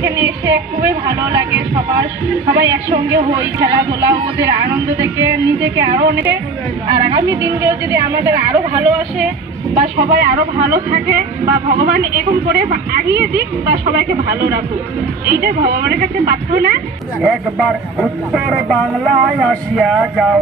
এখানে এসে খুবই ভালো লাগে। সবাই একসঙ্গে হই, খেলাধুলা, ওদের আনন্দ দেখে নিজেকে আরো অনেক, আর আগামী দিনগুলো যদি আমাদের আরো ভালো আসে বা সবাই আরো ভালো থাকে বা ভগবান এরকম করে আগিয়ে দিক বা সবাইকে ভালো রাখুক, এইটাই ভগবানের কাছে প্রার্থনা। একবার উত্তর বাংলায় আসিয়া যাও।